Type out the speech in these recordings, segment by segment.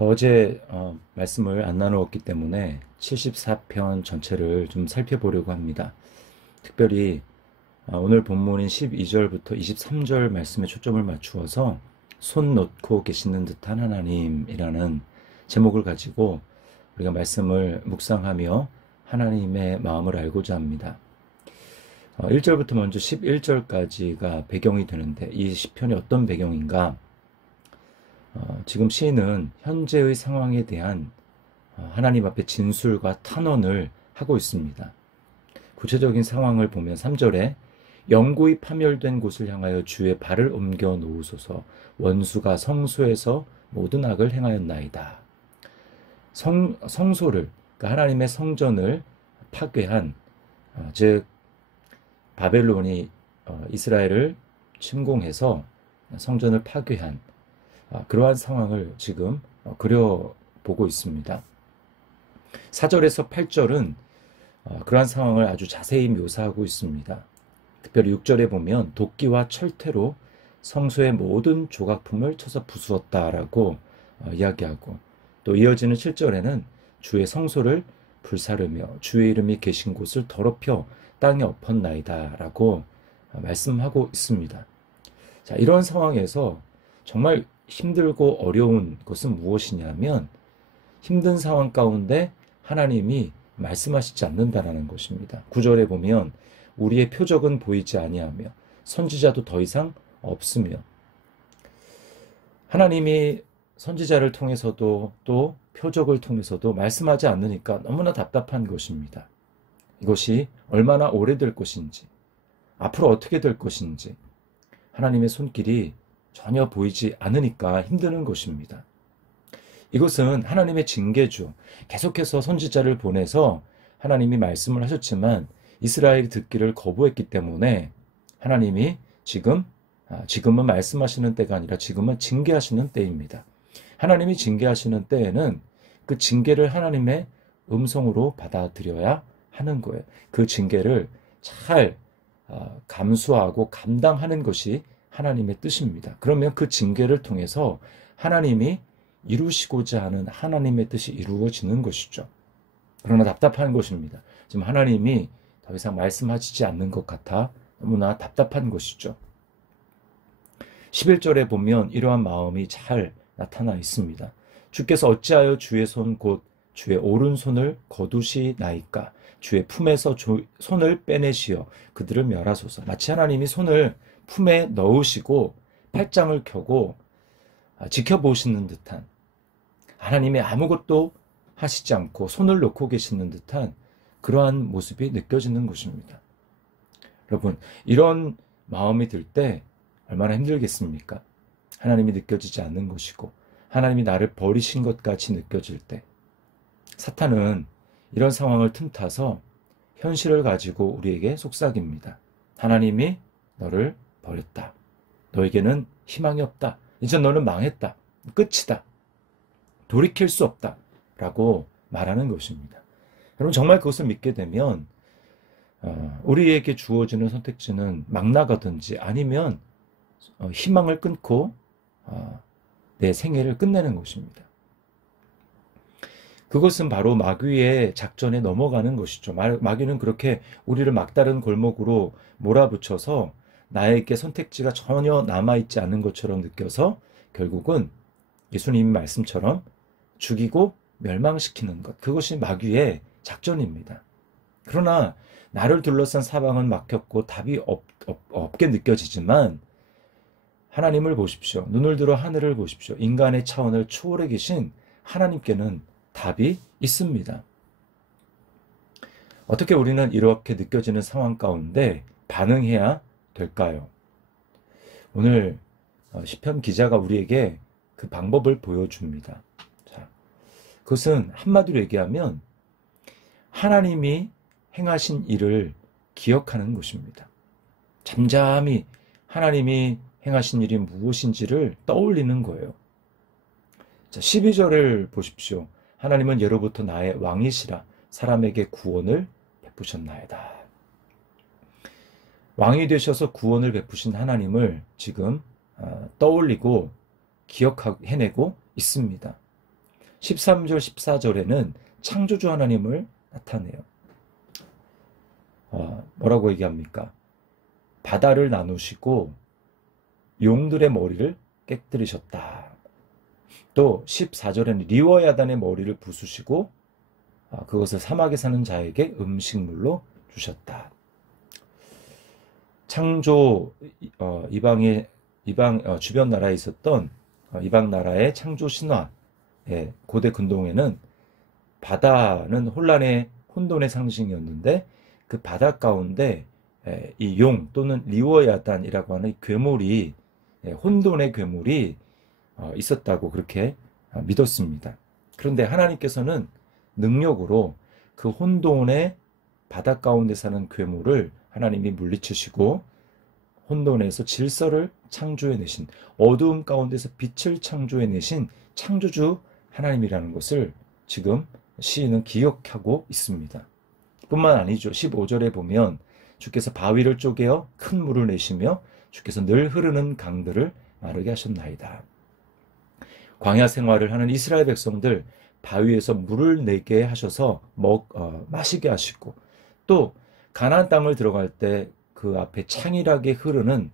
어제 말씀을 안 나누었기 때문에 74편 전체를 좀 살펴보려고 합니다. 특별히 오늘 본문인 12절부터 23절 말씀에 초점을 맞추어서 손 놓고 계시는 듯한 하나님이라는 제목을 가지고 우리가 말씀을 묵상하며 하나님의 마음을 알고자 합니다. 1절부터 먼저 11절까지가 배경이 되는데 이 시편이 어떤 배경인가? 지금 시인은 현재의 상황에 대한 하나님 앞에 진술과 탄원을 하고 있습니다. 구체적인 상황을 보면 3절에 영구히 파멸된 곳을 향하여 주의 발을 옮겨 놓으소서. 원수가 성소에서 모든 악을 행하였나이다. 성소를, 그러니까 하나님의 성전을 파괴한, 즉 바벨론이 이스라엘을 침공해서 성전을 파괴한 그러한 상황을 지금 그려보고 있습니다. 4절에서 8절은 그러한 상황을 아주 자세히 묘사하고 있습니다. 특별히 6절에 보면 도끼와 철퇴로 성소의 모든 조각품을 쳐서 부수었다라고 이야기하고, 또 이어지는 7절에는 주의 성소를 불사르며 주의 이름이 계신 곳을 더럽혀 땅에 엎었나이다 라고 말씀하고 있습니다. 자, 이런 상황에서 정말 힘들고 어려운 것은 무엇이냐면 힘든 상황 가운데 하나님이 말씀하시지 않는다라는 것입니다. 9절에 보면 우리의 표적은 보이지 아니하며 선지자도 더 이상 없으며, 하나님이 선지자를 통해서도 또 표적을 통해서도 말씀하지 않으니까 너무나 답답한 것입니다. 이것이 얼마나 오래될 것인지, 앞으로 어떻게 될 것인지 하나님의 손길이 전혀 보이지 않으니까 힘드는 것입니다. 이것은 하나님의 징계죠. 계속해서 선지자를 보내서 하나님이 말씀을 하셨지만 이스라엘이 듣기를 거부했기 때문에 하나님이 지금은 말씀하시는 때가 아니라 지금은 징계하시는 때입니다. 하나님이 징계하시는 때에는 그 징계를 하나님의 음성으로 받아들여야 하는 거예요. 그 징계를 잘 감수하고 감당하는 것이 하나님의 뜻입니다. 그러면 그 징계를 통해서 하나님이 이루시고자 하는 하나님의 뜻이 이루어지는 것이죠. 그러나 답답한 것입니다. 지금 하나님이 더 이상 말씀하시지 않는 것 같아 너무나 답답한 것이죠. 11절에 보면 이러한 마음이 잘 나타나 있습니다. 주께서 어찌하여 주의 손 곧 주의 오른손을 거두시나이까. 주의 품에서 손을 빼내시어 그들을 멸하소서. 마치 하나님이 손을 품에 넣으시고 팔짱을 켜고 지켜보시는 듯한, 하나님이 아무것도 하시지 않고 손을 놓고 계시는 듯한 그러한 모습이 느껴지는 것입니다. 여러분, 이런 마음이 들 때 얼마나 힘들겠습니까? 하나님이 느껴지지 않는 것이고 하나님이 나를 버리신 것 같이 느껴질 때, 사탄은 이런 상황을 틈타서 현실을 가지고 우리에게 속삭입니다. 하나님이 너를 버렸다. 너에게는 희망이 없다. 이제 너는 망했다. 끝이다. 돌이킬 수 없다. 라고 말하는 것입니다. 여러분, 정말 그것을 믿게 되면 우리에게 주어지는 선택지는 막 나가든지 아니면 희망을 끊고 내 생애를 끝내는 것입니다. 그것은 바로 마귀의 작전에 넘어가는 것이죠. 마귀는 그렇게 우리를 막다른 골목으로 몰아붙여서 나에게 선택지가 전혀 남아있지 않은 것처럼 느껴서 결국은 예수님 말씀처럼 죽이고 멸망시키는 것, 그것이 마귀의 작전입니다. 그러나 나를 둘러싼 사방은 막혔고 답이 없게 느껴지지만 하나님을 보십시오. 눈을 들어 하늘을 보십시오. 인간의 차원을 초월해 계신 하나님께는 답이 있습니다. 어떻게 우리는 이렇게 느껴지는 상황 가운데 반응해야 될까요? 오늘 시편 기자가 우리에게 그 방법을 보여줍니다. 자, 그것은 한마디로 얘기하면 하나님이 행하신 일을 기억하는 것입니다. 잠잠히 하나님이 행하신 일이 무엇인지를 떠올리는 거예요. 자, 12절을 보십시오. 하나님은 예로부터 나의 왕이시라 사람에게 구원을 베푸셨나이다. 왕이 되셔서 구원을 베푸신 하나님을 지금 떠올리고 해내고 있습니다. 13절, 14절에는 창조주 하나님을 나타내요. 뭐라고 얘기합니까? 바다를 나누시고 용들의 머리를 깨뜨리셨다. 또 14절에는 리워야단의 머리를 부수시고 그것을 사막에 사는 자에게 음식물로 주셨다. 창조, 주변 나라에 있었던 이방 나라의 창조 신화, 고대 근동에는 바다는 혼돈의 상징이었는데 그 바다 가운데 이 용 또는 리워야단이라고 하는 괴물이, 혼돈의 괴물이 있었다고 그렇게 믿었습니다. 그런데 하나님께서는 능력으로 그 혼돈의 바다 가운데 사는 괴물을 하나님이 물리치시고 혼돈에서 질서를 창조해내신, 어두움 가운데서 빛을 창조해내신 창조주 하나님이라는 것을 지금 시인은 기억하고 있습니다. 뿐만 아니죠. 15절에 보면 주께서 바위를 쪼개어 큰 물을 내시며 주께서 늘 흐르는 강들을 마르게 하셨나이다. 광야 생활을 하는 이스라엘 백성들 바위에서 물을 내게 하셔서 마시게 하시고, 또 가나안 땅을 들어갈 때 그 앞에 창일하게 흐르는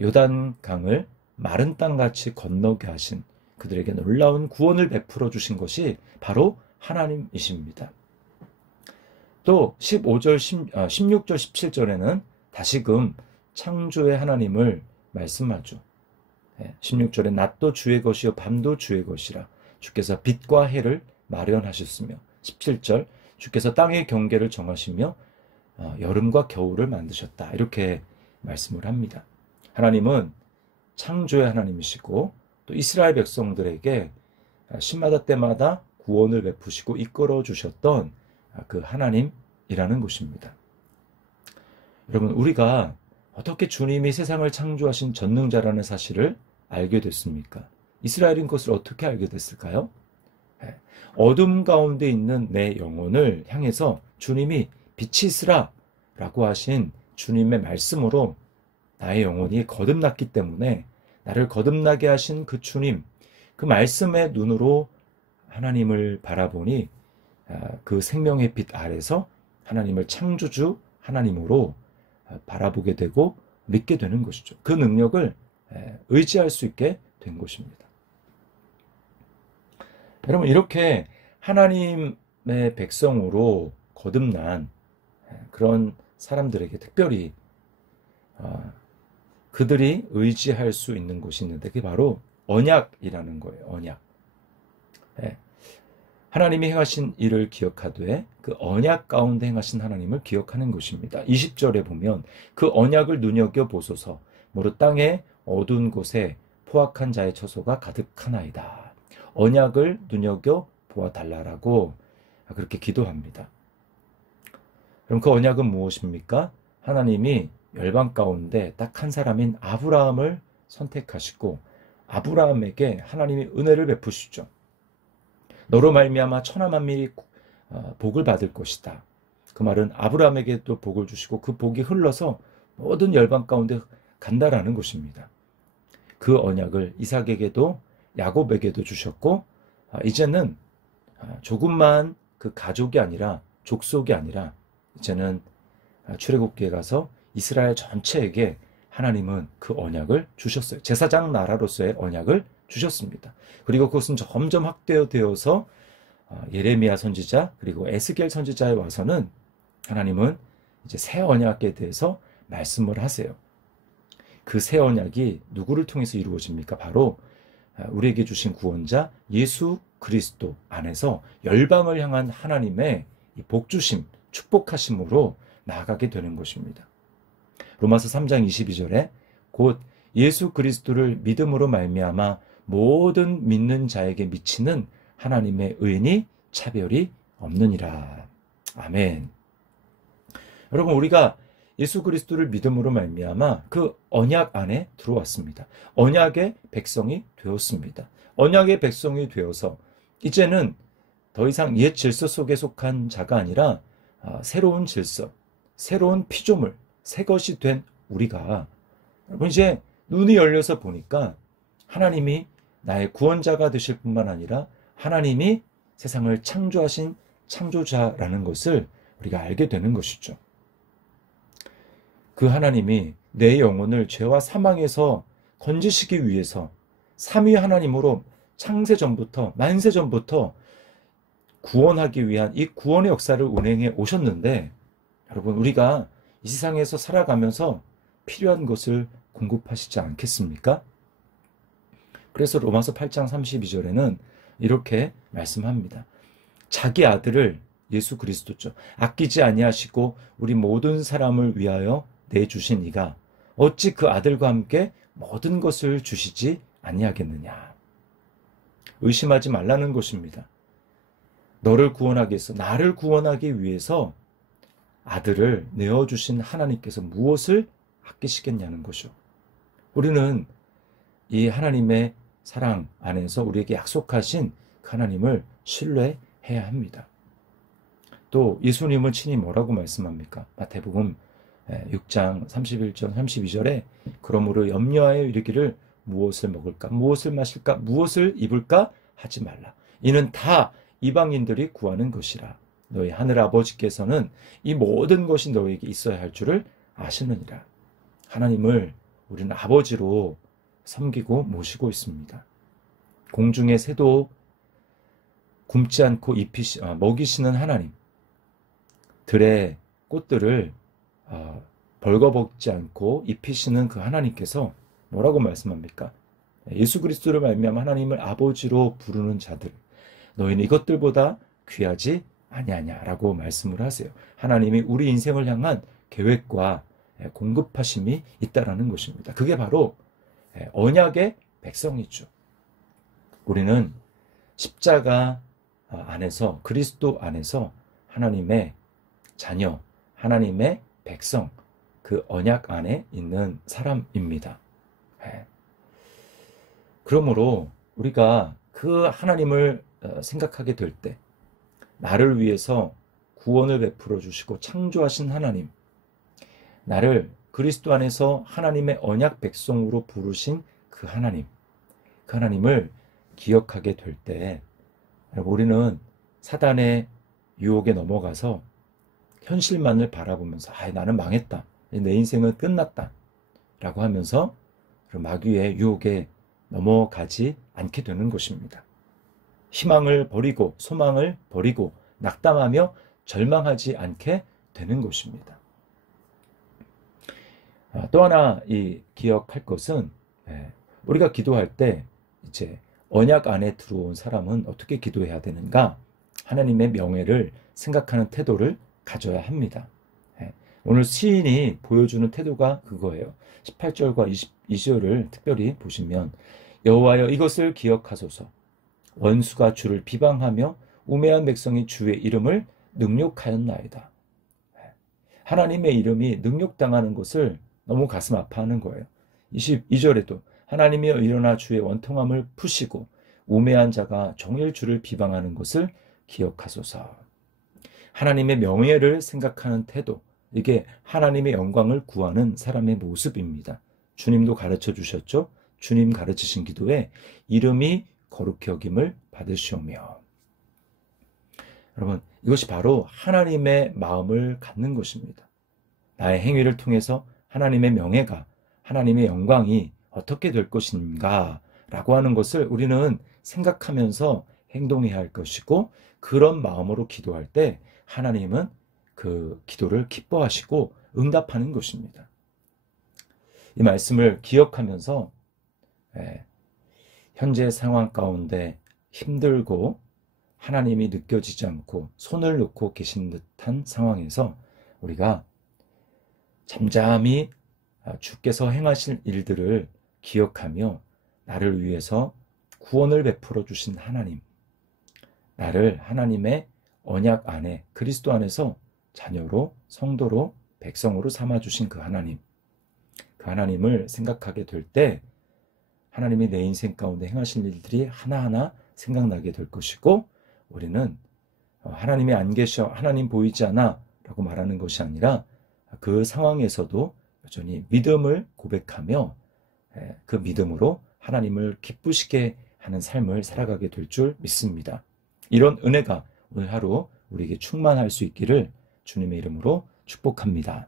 요단강을 마른 땅같이 건너게 하신, 그들에게 놀라운 구원을 베풀어 주신 것이 바로 하나님이십니다. 또 16절, 17절에는 다시금 창조의 하나님을 말씀하죠. 16절에 낮도 주의 것이요 밤도 주의 것이라 주께서 빛과 해를 마련하셨으며, 17절 주께서 땅의 경계를 정하시며 여름과 겨울을 만드셨다. 이렇게 말씀을 합니다. 하나님은 창조의 하나님이시고 또 이스라엘 백성들에게 시마다 때마다 구원을 베푸시고 이끌어 주셨던 그 하나님이라는 것입니다. 여러분, 우리가 어떻게 주님이 세상을 창조하신 전능자라는 사실을 알게 됐습니까? 이스라엘인 것을 어떻게 알게 됐을까요? 어둠 가운데 있는 내 영혼을 향해서 주님이 빛이 있으라 라고 하신 주님의 말씀으로 나의 영혼이 거듭났기 때문에, 나를 거듭나게 하신 그 주님, 그 말씀의 눈으로 하나님을 바라보니 그 생명의 빛 아래서 하나님을 창조주 하나님으로 바라보게 되고 믿게 되는 것이죠. 그 능력을 의지할 수 있게 된 것입니다. 여러분, 이렇게 하나님의 백성으로 거듭난 그런 사람들에게 특별히 그들이 의지할 수 있는 것이 있는데, 그게 바로 언약이라는 거예요. 언약. 하나님이 행하신 일을 기억하되 그 언약 가운데 행하신 하나님을 기억하는 것입니다. 20절에 보면 그 언약을 눈여겨보소서, 모로 땅의 어두운 곳에 포악한 자의 처소가 가득하나이다. 언약을 눈여겨보아달라고 그렇게 기도합니다. 그럼 그 언약은 무엇입니까? 하나님이 열방 가운데 딱 한 사람인 아브라함을 선택하시고 아브라함에게 하나님이 은혜를 베푸시죠. 너로 말미암아 천하 만민이 복을 받을 것이다. 그 말은 아브라함에게도 복을 주시고 그 복이 흘러서 모든 열방 가운데 간다라는 것입니다. 그 언약을 이삭에게도 야곱에게도 주셨고, 이제는 조금만 그 가족이 아니라, 족속이 아니라 이제는 출애굽기에 가서 이스라엘 전체에게 하나님은 그 언약을 주셨어요. 제사장 나라로서의 언약을 주셨습니다. 그리고 그것은 점점 확대되어서 예레미야 선지자 그리고 에스겔 선지자에 와서는 하나님은 이제 새 언약에 대해서 말씀을 하세요. 그 새 언약이 누구를 통해서 이루어집니까? 바로 우리에게 주신 구원자 예수 그리스도 안에서 열방을 향한 하나님의 복주심, 축복하심으로 나아가게 되는 것입니다. 로마서 3장 22절에 곧 예수 그리스도를 믿음으로 말미암아 모든 믿는 자에게 미치는 하나님의 의인이 차별이 없느니라. 아멘. 여러분, 우리가 예수 그리스도를 믿음으로 말미암아 그 언약 안에 들어왔습니다. 언약의 백성이 되었습니다. 언약의 백성이 되어서 이제는 더 이상 옛 질서 속에 속한 자가 아니라 새로운 질서, 새로운 피조물, 새 것이 된 우리가, 여러분, 이제 눈이 열려서 보니까 하나님이 나의 구원자가 되실 뿐만 아니라 하나님이 세상을 창조하신 창조자라는 것을 우리가 알게 되는 것이죠. 그 하나님이 내 영혼을 죄와 사망에서 건지시기 위해서 삼위 하나님으로 창세전부터 만세전부터 구원하기 위한 이 구원의 역사를 운행해 오셨는데, 여러분, 우리가 이 세상에서 살아가면서 필요한 것을 공급하시지 않겠습니까? 그래서 로마서 8장 32절에는 이렇게 말씀합니다. 자기 아들을, 예수 그리스도죠, 아끼지 아니하시고 우리 모든 사람을 위하여 내주신 이가 어찌 그 아들과 함께 모든 것을 주시지 아니하겠느냐. 의심하지 말라는 것입니다. 너를 구원하기 위해서, 나를 구원하기 위해서 아들을 내어주신 하나님께서 무엇을 아끼시겠냐는 것이죠. 우리는 이 하나님의 사랑 안에서 우리에게 약속하신 그 하나님을 신뢰해야 합니다. 또 예수님은 친히 뭐라고 말씀합니까? 마태복음 6장 31절 32절에 그러므로 염려하여 이르기를 무엇을 먹을까, 무엇을 마실까, 무엇을 입을까 하지 말라. 이는 다 이방인들이 구하는 것이라. 너희 하늘 아버지께서는 이 모든 것이 너에게 있어야 할 줄을 아시느니라. 하나님을 우리는 아버지로 섬기고 모시고 있습니다. 공중의 새도 굶지 않고 먹이시는 하나님, 들의 꽃들을 벌거벗지 않고 입히시는 그 하나님께서 뭐라고 말씀합니까? 예수 그리스도를 말미암아 하나님을 아버지로 부르는 자들, 너희는 이것들보다 귀하지 아니하냐라고 말씀을 하세요. 하나님이 우리 인생을 향한 계획과 공급하심이 있다라는 것입니다. 그게 바로 언약의 백성이죠. 우리는 십자가 안에서, 그리스도 안에서 하나님의 자녀, 하나님의 백성, 그 언약 안에 있는 사람입니다. 그러므로 우리가 그 하나님을 생각하게 될 때, 나를 위해서 구원을 베풀어 주시고 창조하신 하나님, 나를 그리스도 안에서 하나님의 언약 백성으로 부르신 그 하나님을 기억하게 될 때, 우리는 사단의 유혹에 넘어가서 현실만을 바라보면서 나는 망했다, 내 인생은 끝났다 라고 하면서 마귀의 유혹에 넘어가지 않게 되는 것입니다. 희망을 버리고 소망을 버리고 낙담하며 절망하지 않게 되는 것입니다. 또 하나 기억할 것은, 우리가 기도할 때 이제 언약 안에 들어온 사람은 어떻게 기도해야 되는가? 하나님의 명예를 생각하는 태도를 가져야 합니다. 오늘 시인이 보여주는 태도가 그거예요. 18절과 20절을 특별히 보시면, 여호와여 이것을 기억하소서. 원수가 주를 비방하며 우매한 백성이 주의 이름을 능욕하였나이다. 하나님의 이름이 능욕당하는 것을 너무 가슴 아파하는 거예요. 22절에도 하나님이여 일어나 주의 원통함을 푸시고 우매한 자가 종일 주를 비방하는 것을 기억하소서. 하나님의 명예를 생각하는 태도, 이게 하나님의 영광을 구하는 사람의 모습입니다. 주님도 가르쳐 주셨죠? 주님 가르치신 기도에 이름이 거룩히 여김을 받으시오며. 여러분, 이것이 바로 하나님의 마음을 갖는 것입니다. 나의 행위를 통해서 하나님의 명예가, 하나님의 영광이 어떻게 될 것인가 라고 하는 것을 우리는 생각하면서 행동해야 할 것이고, 그런 마음으로 기도할 때 하나님은 그 기도를 기뻐하시고 응답하는 것입니다. 이 말씀을 기억하면서 현재 상황 가운데 힘들고 하나님이 느껴지지 않고 손을 놓고 계신 듯한 상황에서 우리가 잠잠히 주께서 행하실 일들을 기억하며 나를 위해서 구원을 베풀어 주신 하나님, 나를 하나님의 언약 안에, 그리스도 안에서 자녀로, 성도로, 백성으로 삼아주신 그 하나님을 생각하게 될 때 하나님이 내 인생 가운데 행하신 일들이 하나하나 생각나게 될 것이고, 우리는 하나님이 안 계셔, 하나님 보이지 않아 라고 말하는 것이 아니라 그 상황에서도 여전히 믿음을 고백하며 그 믿음으로 하나님을 기쁘시게 하는 삶을 살아가게 될 줄 믿습니다. 이런 은혜가 오늘 하루 우리에게 충만할 수 있기를 주님의 이름으로 축복합니다.